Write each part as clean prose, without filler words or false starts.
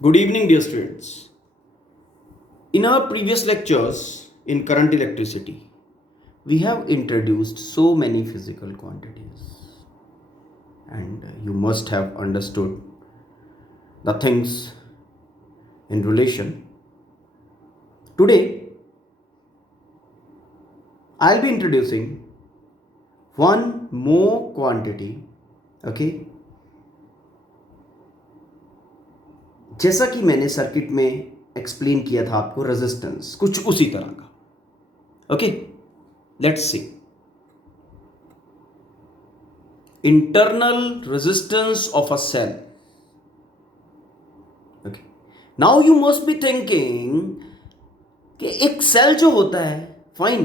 Good evening, dear students. In our previous lectures in current electricity, we have introduced so many physical quantities, and you must have understood the things in relation. Today, I'll be introducing one more quantity, okay? जैसा कि मैंने circuit में explain किया था आपको, resistance कुछ उसी तरह का। Okay, let's see internal resistance of a cell. Okay, now you must be thinking कि एक सेल जो होता है, फाइन,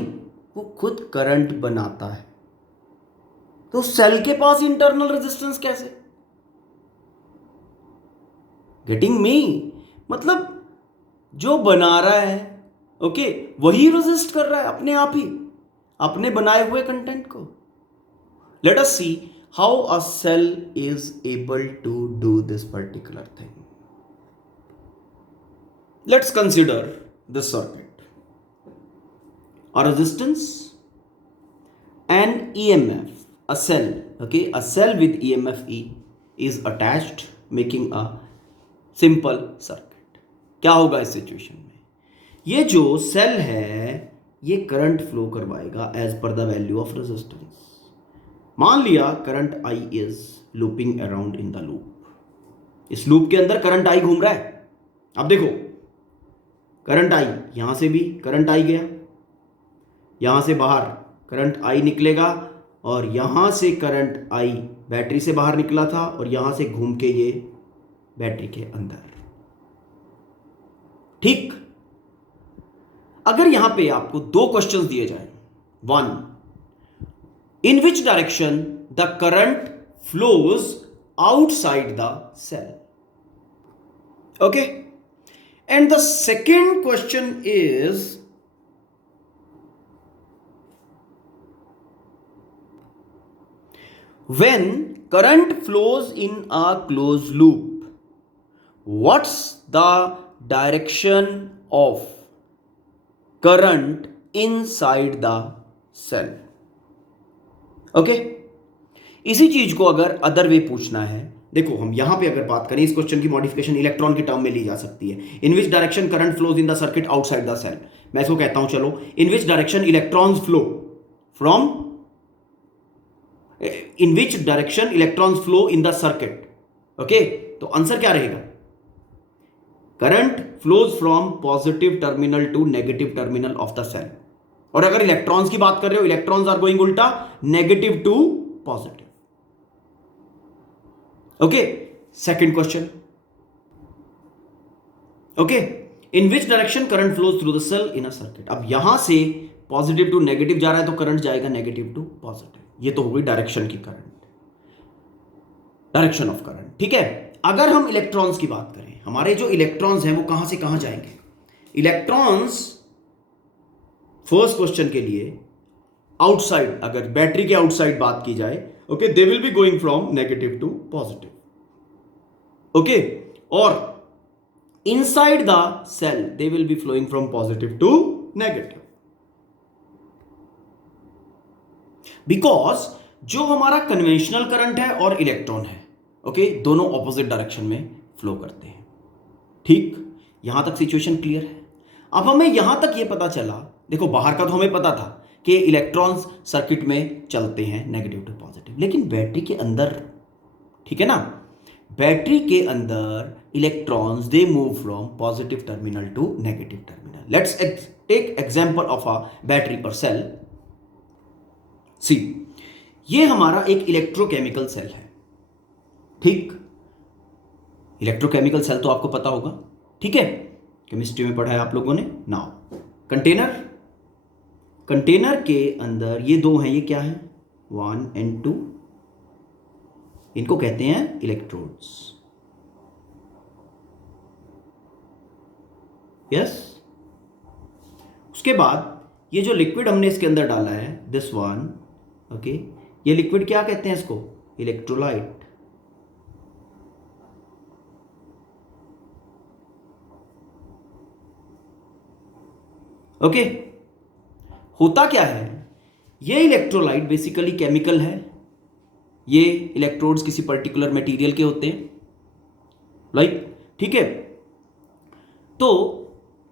वो खुद करंट बनाता है, तो सेल के पास इंटरनल रेजिस्टेंस कैसे? Getting me? मतलब जो बना रहा है, ओके, वही रेजिस्ट कर रहा है अपने आप ही, अपने बनाए हुए कंटेंट को। Let us see how a cell is able to do this particular thing. Let's consider this circuit, a resistance, an EMF, a cell, okay, a cell with EMF E is attached, making a simple circuit. क्या होगा इस situation में? ये जो cell है ये current flow करवाएगा as per the value of resistance. मान लिया current I is looping around in the loop. इस लूप के अंदर करंट I घूम रहा है। अब देखो, करंट I यहां से भी करंट I गया, यहां से बाहर करंट I निकलेगा, और यहां से करंट I बैटरी से बाहर निकला था और यहां से घूम के ये बैटरी के अंदर। ठीक, अगर यहां पे आपको दो क्वेश्चंस दिए जाए, one, in which direction the current flows outside the cell, okay, and the second question is when current flows in a closed loop, what's the direction of current inside the cell? Okay, इसी चीज को अगर other way पूछना है, देखो हम यहां पे अगर बात करें, इस क्वेश्चन की मॉडिफिकेशन इलेक्ट्रॉन की टर्म में ली जा सकती है। In which direction current flows in the circuit outside the cell. मैं इसको कहता हूं, चलो, in which direction electrons flow from, in which direction electrons flow in the circuit. Okay, तो आंसर क्या रहेगा? Current flows from positive terminal to negative terminal of the cell. और अगर इलेक्ट्रॉन्स की बात कर रहे हो, इलेक्ट्रॉन्स आर गोइंग उल्टा, negative to positive. Okay, second question, okay, in which direction current flows through the cell in a circuit. अब यहां से पॉजिटिव टू नेगेटिव जा रहा है तो करंट जाएगा नेगेटिव टू पॉजिटिव। ये तो हो गई डायरेक्शन की करंट, डायरेक्शन ऑफ करंट। ठीक है, अगर हम इलेक्ट्रॉन्स की बात करें, हमारे जो इलेक्ट्रॉन्स हैं वो कहां से कहां जाएंगे? इलेक्ट्रॉन्स फर्स्ट क्वेश्चन के लिए आउटसाइड, अगर बैटरी के आउटसाइड बात की जाए, okay, they will be going from negative to positive, okay, और inside the cell they will be flowing from positive to negative. Because जो हमारा कन्वेंशनल करंट है और इलेक्ट्रॉन है, ओके, दोनों ऑपोजिट डायरेक्शन में फ्लो करते हैं। ठीक, यहां तक सिचुएशन क्लियर है। अब हमें यहां तक ये पता चला, देखो बाहर का तो हमें पता था कि इलेक्ट्रॉन्स सर्किट में चलते हैं नेगेटिव टू पॉजिटिव, लेकिन बैटरी के अंदर, ठीक है ना, बैटरी के अंदर electrons they move from positive terminal to negative terminal. Let's take example of a battery और सेल। सी, ये हमारा एक इलेक्ट्रोकेमिकल सेल है। ठीक, इलेक्ट्रोकेमिकल सेल तो आपको पता होगा, ठीक है, केमिस्ट्री में पढ़ा है आप लोगों ने। नाउ कंटेनर, कंटेनर के अंदर ये दो हैं, ये क्या है, 1 and 2, इनको कहते हैं इलेक्ट्रोड्स। यस, उसके बाद ये जो लिक्विड हमने इसके अंदर डाला है, दिस वन, ओके, ये लिक्विड क्या कहते हैं इसको? इलेक्ट्रोलाइट। ओके, होता क्या है, ये इलेक्ट्रोलाइट बेसिकली केमिकल है, ये इलेक्ट्रोड्स किसी पर्टिकुलर मटेरियल के होते हैं, ठीक है। तो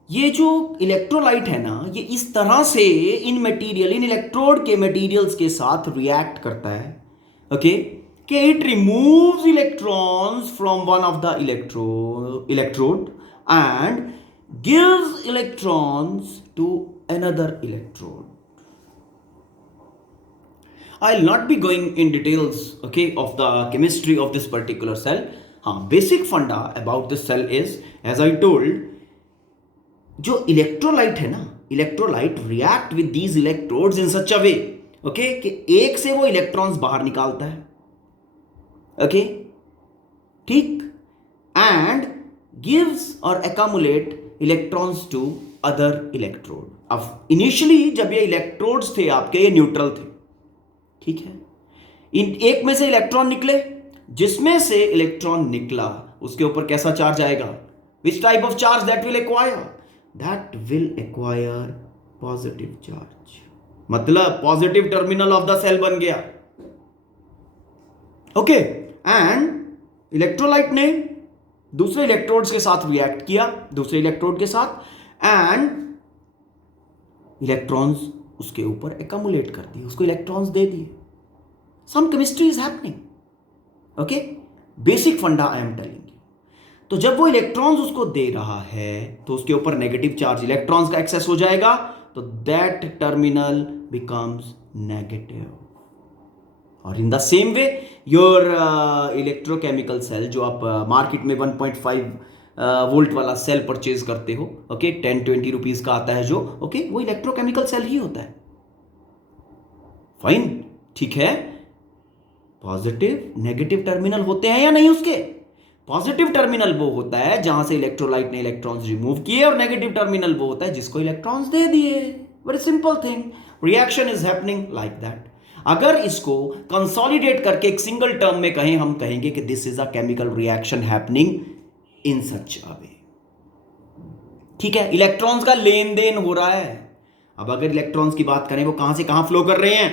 ये जो इलेक्ट्रोलाइट है ना, ये इस तरह से इन इलेक्ट्रोड के मटेरियल्स के साथ रिएक्ट करता है, ओके, कि it removes electrons from one of the electrode and gives electrons to another electrode. I'll not be going in details, okay, of the chemistry of this particular cell. Basic funda about this cell is, as I told, जो electrolyte है ना, electrolyte react with these electrodes in such a way, okay, कि एक से वो electrons बाहर निकालता है, ओके, ठीक, एंड गिव्स और accumulate electrons to other electrode. अब इनिशियली जब ये इलेक्ट्रोड्स थे आपके, ये न्यूट्रल थे, ठीक है, इन एक में से इलेक्ट्रॉन निकले, जिसमें से इलेक्ट्रॉन निकला उसके ऊपर कैसा चार्ज आएगा, which type of charge that will acquire, that will acquire positive charge, मतलब positive terminal of the cell बन गया, ओके. एंड इलेक्ट्रोलाइट ने दूसरे इलेक्ट्रोड्स के साथ रिएक्ट किया, दूसरे इलेक्ट्रोड के साथ, एंड इलेक्ट्रॉन्स उसके ऊपर एक्यूमुलेट कर दिए, उसको इलेक्ट्रॉन्स दे दिए. Some chemistry is happening, okay, basic फंडा आई एम टेलिंग यू. तो जब वो इलेक्ट्रॉन्स उसको दे रहा है तो उसके ऊपर नेगेटिव चार्ज इलेक्ट्रॉन्स का एक्सेस हो जाएगा, तो दैट टर्मिनल बिकम्स नेगेटिव. और in the same way your electrochemical cell, जो आप मार्केट में 1.5 वोल्ट वाला सेल परचेज करते हो, ओके, 10-20 रुपीज का आता है जो, ओके, वो इलेक्ट्रोकेमिकल सेल ही होता है, फाइन, ठीक है. पॉजिटिव नेगेटिव टर्मिनल होते हैं या नहीं उसके? पॉजिटिव टर्मिनल वो होता है जहां से इलेक्ट्रोलाइट ने इलेक्ट्रॉन्स रिमूव किए, और नेगेटिव टर्मिनल वो होता है जिसको इलेक्ट्रॉन्स दे दिए. Very simple thing, reaction is happening like that. अगर इसको कंसोलिडेट करके एक सिंगल टर्म में कहें, हम कहेंगे कि this is a chemical reaction happening in such a way, ठीक है. इलेक्ट्रॉन्स का लेन देन हो रहा है. अब अगर इलेक्ट्रॉन्स की बात करें, वो कहां से कहां फ्लो कर रहे हैं,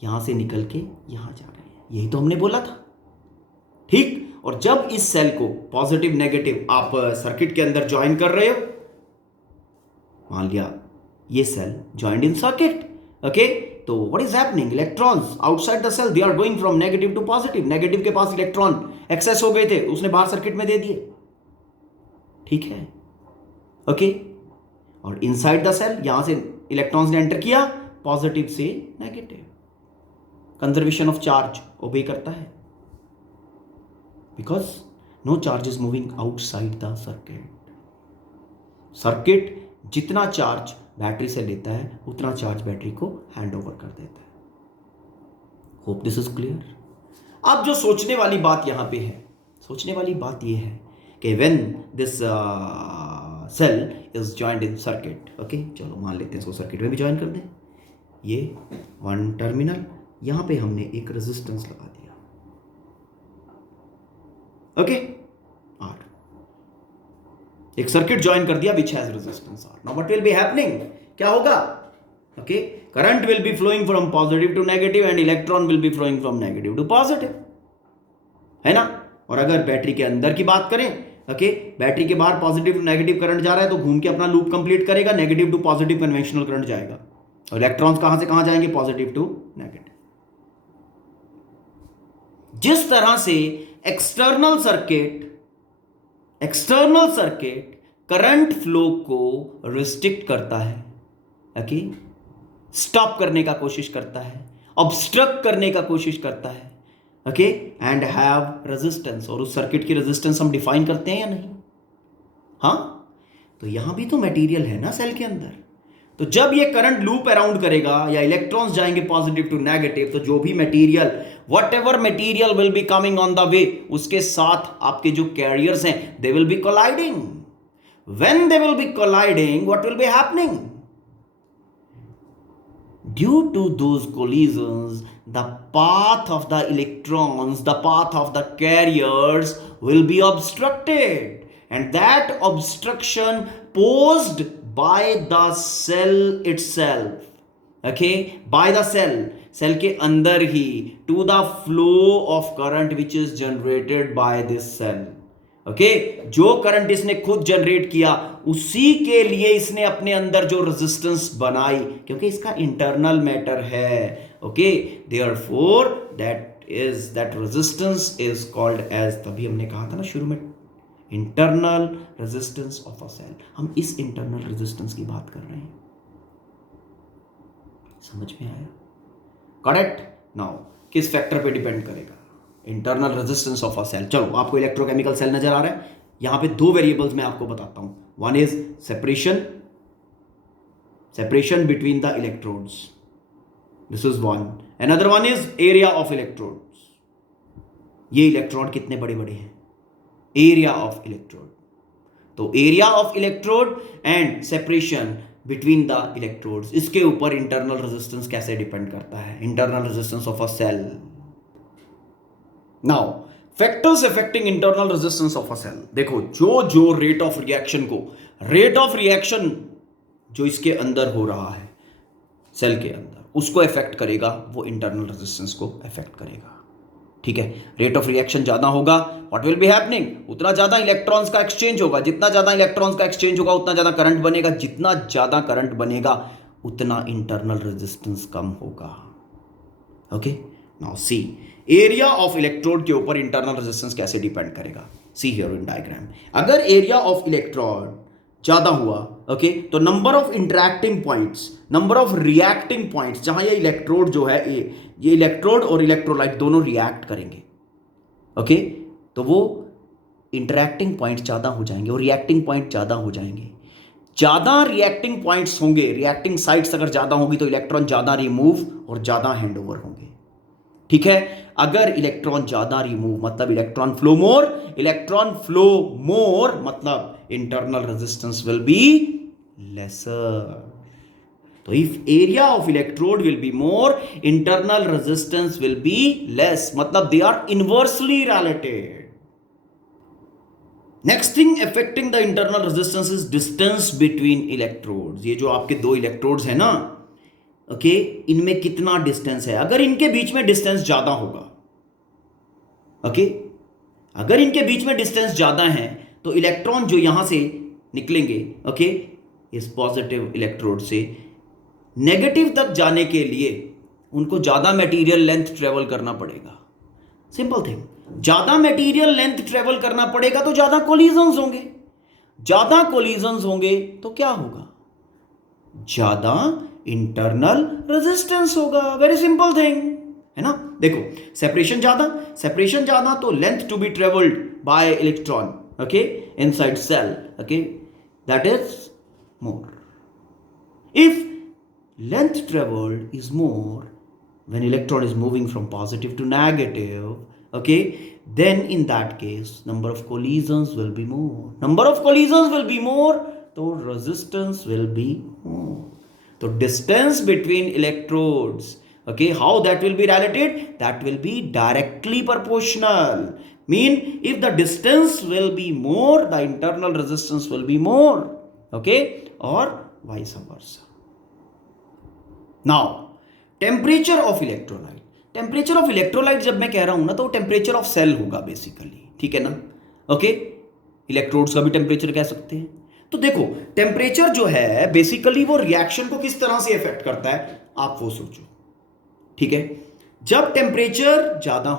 यहां से निकल के यहां जा रहे हैं, यही तो हमने बोला था, ठीक. और जब इस सेल को पॉजिटिव नेगेटिव आप सर्किट के अंदर ज्वाइन कर रहे हो, मान लिया ये cell joined in circuit, okay, तो what is happening, electrons outside the cell they are going from negative to positive. Negative के पास इलेक्ट्रॉन एक्सेस हो गए थे, उसने बाहर सर्किट में दे दिए, ठीक है, ओके. और इनसाइड द सेल यहां से इलेक्ट्रॉन्स ने एंटर किया, पॉजिटिव से negative, conservation of charge obey करता है, because no charge is moving outside the circuit. Circuit जितना चार्ज बैटरी से लेता है उतना चार्ज बैटरी को हैंड ओवर कर देता है. Hope this is clear. अब जो सोचने वाली बात यहां पे है, सोचने वाली बात यह है कि when this cell is joined in circuit, okay, चलो मान लेते हैं इसको सर्किट में भी ज्वाइन कर दें. ये वन टर्मिनल, यहां पे हमने एक रेजिस्टेंस लगा दिया, ओके, आर, एक सर्किट ज्वाइन कर दिया which has resistance R. Now what will be happening, क्या होगा, okay, current will be flowing from positive to negative and electron will be flowing from negative to positive, है ना. और अगर battery के अंदर की बात करें, ओके, बैटरी के बाहर पॉजिटिव टू नेगेटिव करंट जा रहा है, तो घूम के अपना लूप कंप्लीट करेगा, negative to positive conventional current जाएगा, और इलेक्ट्रॉन्स कहां से कहां जाएंगे, पॉजिटिव टू नेगेटिव. जिस तरह से एक्सटर्नल सर्किट करंट फ्लो को रिस्ट्रिक्ट करता है, ओके, स्टॉप करने का कोशिश करता है, ऑब्स्ट्रक्ट करने का कोशिश करता है, ओके, एंड हैव रेजिस्टेंस, और उस सर्किट की रेजिस्टेंस हम डिफाइन करते हैं या नहीं, हाँ. तो यहां भी तो मटेरियल है ना सेल के अंदर, तो जब ये करंट लूप अराउंड करेगा या इलेक्ट्रॉन्स जाएंगे पॉजिटिव टू नेगेटिव, तो जो भी material, whatever material will be coming on the way, उसके साथ आपके जो कैरियर्स हैं, दे will B colliding. When they will B colliding, what will be happening, due to those collisions, the path of the electrons, the path of the carriers will be obstructed, and that obstruction posed by the cell itself. Okay, by the cell के अंदर ही, to the flow of current which is generated by this cell. Okay, जो current इसने खुद generate किया उसी के लिए इसने अपने अंदर जो रेजिस्टेंस बनाई, क्योंकि इसका इंटरनल मैटर है. Okay, therefore that resistance is called as, तभी हमने कहा था ना शुरू में, internal resistance of a cell. हम इस इंटरनल रेजिस्टेंस की बात कर रहे हैं. समझ में आया? करेक्ट. नाउ किस फैक्टर पे डिपेंड करेगा? Internal resistance of a cell. चलो, आपको इलेक्ट्रोकेमिकल सेल नजर आ रहा है. यहां पे दो वेरिएबल्स मैं आपको बताता हूं. One is separation between the electrodes, this is one. Another one is area of electrodes. ये इलेक्ट्रोड कितने बड़े बड़े हैं? Area of electrode. तो area of electrode and separation between the electrodes, इसके ऊपर इंटरनल रेजिस्टेंस कैसे डिपेंड करता है? Internal resistance of a cell. Now factors affecting internal resistance of a cell. देखो, जो रेट ऑफ रिएक्शन जो इसके अंदर हो रहा है सेल के अंदर, उसको अफेक्ट करेगा, वो इंटरनल रेजिस्टेंस को अफेक्ट करेगा. ठीक है, रेट ऑफ रिएक्शन ज्यादा होगा, व्हाट विल बी हैपनिंग? उतना ज्यादा इलेक्ट्रॉन्स का एक्सचेंज होगा. जितना ज्यादा इलेक्ट्रॉन्स का एक्सचेंज होगा उतना ज्यादा करंट बनेगा. जितना ज्यादा करंट बनेगा उतना इंटरनल रेजिस्टेंस कम होगा. Okay, now see, area of electrode के ऊपर इंटरनल रेजिस्टेंस कैसे डिपेंड करेगा? See here in diagram. अगर एरिया ऑफ इलेक्ट्रोड ज्यादा हुआ, ओके, तो number of interacting points, number of reacting points, जहां ये इलेक्ट्रोड जो है, ये इलेक्ट्रोड और इलेक्ट्रोलाइट दोनों रिएक्ट करेंगे. ओके, तो वो इंटरैक्टिंग पॉइंट ज्यादा हो जाएंगे और रिएक्टिंग पॉइंट ज्यादा हो जाएंगे. ज्यादा रिएक्टिंग पॉइंट्स होंगे, रिएक्टिंग साइट्स अगर ज्यादा होंगी तो इलेक्ट्रॉन ज्यादा रिमूव और ज्यादा हैंडओवर होंगे. ठीक है, अगर इलेक्ट्रॉन ज्यादा रिमूव मतलब इलेक्ट्रॉन फ्लो मोर मतलब internal resistance will be lesser. तो if area of electrode will be more, internal resistance will be less, मतलब they are inversely related. Next thing affecting the internal resistance is distance between electrodes. ये जो आपके दो electrodes है ना, okay, इनमें कितना डिस्टेंस है? अगर इनके बीच में डिस्टेंस ज्यादा होगा, ओके, अगर इनके बीच में डिस्टेंस ज्यादा है तो इलेक्ट्रॉन जो यहां से निकलेंगे, ओके, इस पॉजिटिव इलेक्ट्रोड से नेगेटिव तक जाने के लिए उनको ज्यादा मटेरियल लेंथ ट्रेवल करना पड़ेगा. सिंपल थिंग, ज्यादा मटेरियल लेंथ ट्रेवल करना पड़ेगा तो ज्यादा कोलिजन्स होंगे. ज्यादा कोलिजन्स होंगे तो क्या होगा? ज्यादा इंटरनल रेजिस्टेंस होगा. वेरी सिंपल थिंग है ना. देखो, सेपरेशन ज्यादा तो length to be travelled by electron, okay, inside cell, okay, that is more. If length traveled is more when electron is moving from positive to negative, okay, then in that case number of collisions will be more, so resistance will be more. So distance between electrodes, okay, how that will be related? That will be directly proportional. Mean if the distance will be more, the internal resistance will be more, okay, or vice versa. Now temperature of electrolyte. Temperature of electrolyte जब मैं कह रहा हूं ना, तो temperature of cell होगा basically. ठीक है ना. ओके, इलेक्ट्रोड्स का भी टेम्परेचर कह सकते हैं. तो देखो, टेम्परेचर जो है बेसिकली वो रिएक्शन को किस तरह से इफेक्ट करता है, आप वो सोचो. ठीक है, जब टेम्परेचर ज्यादा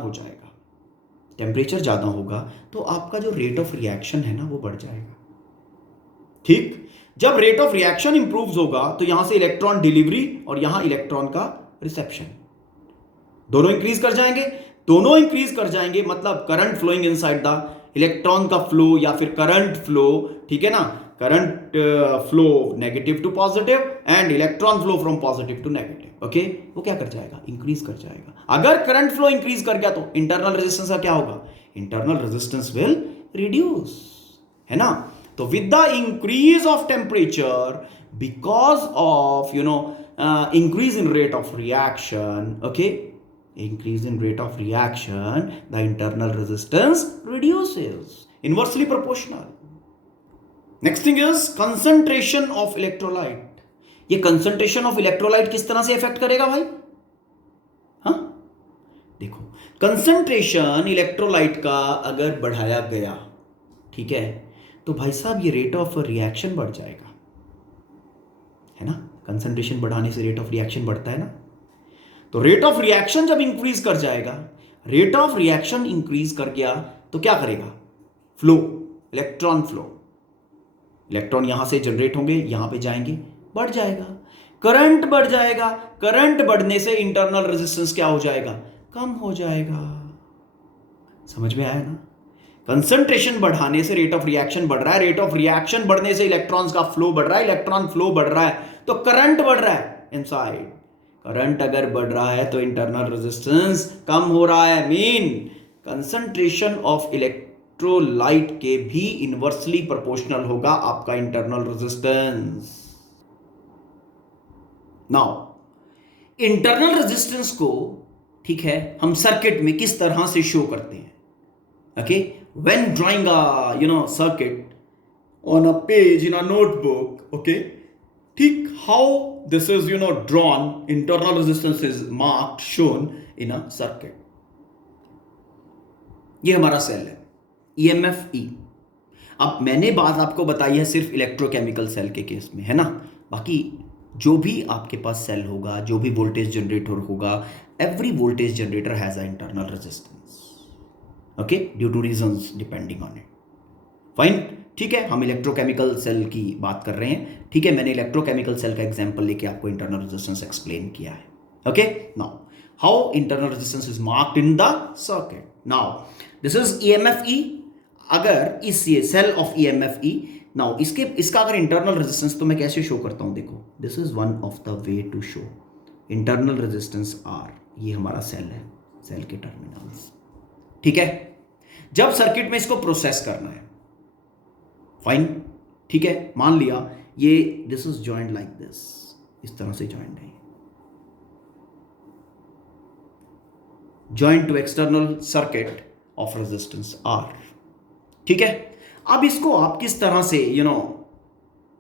होगा तो आपका जो रेट ऑफ रिएक्शन है ना वो बढ़ जाएगा. ठीक, जब रेट ऑफ रिएक्शन इंप्रूव होगा तो यहां से इलेक्ट्रॉन डिलीवरी और यहां इलेक्ट्रॉन का रिसेप्शन दोनों इंक्रीज कर जाएंगे. मतलब current flowing inside the electron का फ्लो या फिर करंट फ्लो. ठीक है ना, current flow negative to positive and electron flow from positive to negative. Okay, वो क्या कर जाएगा? इंक्रीज कर जाएगा. अगर करंट फ्लो इंक्रीज कर गया तो इंटरनल रेजिस्टेंस का क्या होगा? इंटरनल रेजिस्टेंस विल रिड्यूस, है ना. So with the increase of temperature, because of increase in rate of reaction, okay, increase in rate of reaction, the internal resistance reduces, inversely proportional. Next thing is concentration of electrolyte. ये concentration of electrolyte किस तरह से effect करेगा भाई? हाँ, देखो, concentration electrolyte का अगर बढ़ाया गया, ठीक है, तो भाई साहब ये रेट ऑफ रिएक्शन बढ़ जाएगा, है ना? कंसंट्रेशन बढ़ाने से रेट ऑफ रिएक्शन बढ़ता है ना। तो रेट ऑफ रिएक्शन जब इंक्रीज कर जाएगा, रेट ऑफ रिएक्शन इंक्रीज कर गया तो क्या करेगा? फ्लो, इलेक्ट्रॉन फ्लो, इलेक्ट्रॉन यहां से जनरेट होंगे, यहां पे जाएंगे, बढ़ जाएगा, करंट बढ़ जाएगा। करंट बढ़ने से इंटरनल रेजिस्टेंस क्या हो जाएगा? कम हो जाएगा। समझ में आया ना? कंसंट्रेशन बढ़ाने से रेट ऑफ रिएक्शन बढ़ रहा है, रेट ऑफ रिएक्शन बढ़ने से इलेक्ट्रॉन्स का फ्लो बढ़ रहा है, इलेक्ट्रॉन फ्लो बढ़ रहा है तो करंट बढ़ रहा है इनसाइड। करंट अगर बढ़ रहा है तो इंटरनल रेजिस्टेंस कम हो रहा है। मीन कंसंट्रेशन ऑफ इलेक्ट्रोलाइट के भी इनवर्सली प्रोपोर्शनल होगा आपका internal resistance. Now internal resistance को, ठीक है, हम सर्किट में किस तरह से शो करते हैं? Okay, when drawing a circuit on a page in a notebook, okay, ठीक, how this is drawn, internal resistance is marked, shown in a circuit. ये हमारा सेल है EMF E। अब मैंने बात आपको बताई है सिर्फ इलेक्ट्रोकेमिकल सेल के केस में, है ना। बाकी जो भी आपके पास सेल होगा, जो भी वोल्टेज जनरेटर होगा, every voltage generator has a internal resistance, okay, due two reasons depending on it. Fine, ठीक है, हम इलेक्ट्रोकेमिकल सेल की बात कर रहे हैं, ठीक है। मैंने इलेक्ट्रोकेमिकल सेल का एग्जांपल लेके आपको इंटरनल रेजिस्टेंस एक्सप्लेन किया है, okay. Now how internal resistance is marked in the circuit. Now this is EMF E। अगर इस ये cell of EMF E, now इसका अगर इंटरनल रेजिस्टेंस, तो मैं कैसे शो करता हूं? देखो, this is one of the way to show internal resistance R। ये हमारा सेल है, सेल के टर्मिनल्स, ठीक है। जब सर्किट में इसको प्रोसेस करना है, फाइन, ठीक है, मान लिया ये this is joint like this, इस तरह से जॉइंट है, joint to external circuit of resistance R, ठीक है। अब इसको आप किस तरह से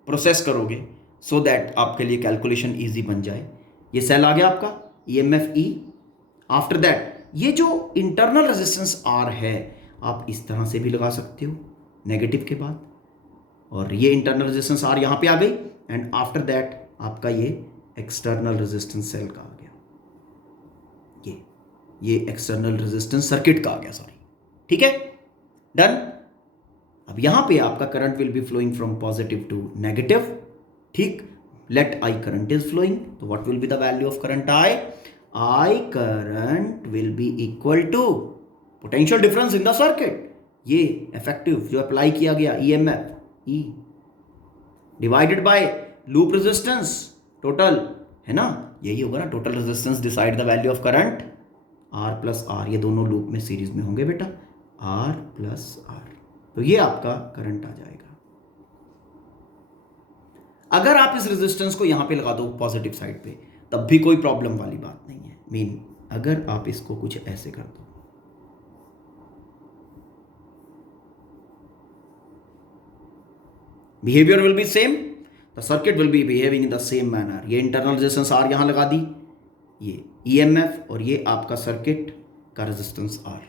प्रोसेस करोगे सो दैट आपके लिए कैलकुलेशन इजी बन जाए? ये सेल आ गया आपका EMF E। आफ्टर दैट ये जो इंटरनल रेजिस्टेंस R है, आप इस तरह से भी लगा सकते हो नेगेटिव के बाद, और ये इंटरनल रेजिस्टेंस R यहां पे आ गई, एंड आफ्टर दैट आपका ये एक्सटर्नल रेजिस्टेंस सेल का आ गया, ये एक्सटर्नल रेजिस्टेंस सर्किट का आ गया, सॉरी, ठीक है, डन। अब यहां पे आपका current will be flowing from positive to negative, ठीक। Let I current is flowing, तो what will be the value of current I current will be equal to potential difference in the circuit, ये effective जो apply किया गया EMF E divided by loop resistance total, है ना। यही होगा ना, total resistance decide the value of current, R plus R, ये दोनों लूप में सीरीज में होंगे बेटा, R प्लस R, तो ये आपका करंट आ जाएगा। अगर आप इस रेजिस्टेंस को यहां पे लगा दो पॉजिटिव साइड पे, तब भी कोई प्रॉब्लम वाली बात नहीं है। मीन अगर आप इसको कुछ ऐसे कर दो, behavior will be same, the circuit will be behaving in the same manner। ये इंटरनल रेजिस्टेंस R यहां लगा दी, ये EMF, और ये आपका सर्किट का resistance R।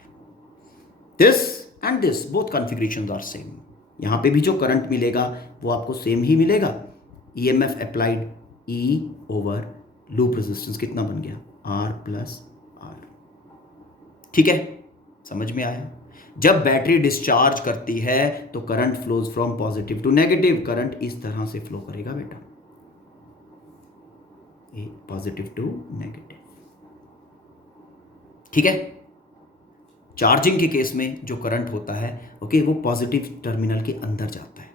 This and this both configurations are same. यहां पे भी जो करंट मिलेगा वो आपको सेम ही मिलेगा। EMF applied E over loop resistance कितना बन गया? R प्लस R, ठीक है, समझ में आया। जब बैटरी डिस्चार्ज करती है तो current flows from positive to negative, current इस तरह से फ्लो करेगा बेटा, पॉजिटिव टू नेगेटिव, ठीक है। चार्जिंग के केस में जो करंट होता है, ओके, वो पॉजिटिव टर्मिनल के अंदर जाता है,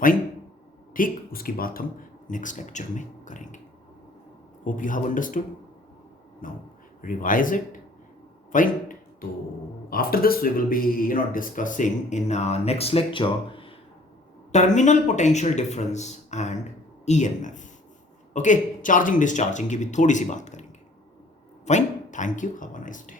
फाइन, ठीक। उसकी बात हम नेक्स्ट लेक्चर में करेंगे। Hope you have understood. Now revise it, fine. तो after this we will be discussing in next lecture terminal potential difference and EMF, okay, charging discharging की भी थोड़ी सी बात करेंगे, fine. Thank you, have a nice day.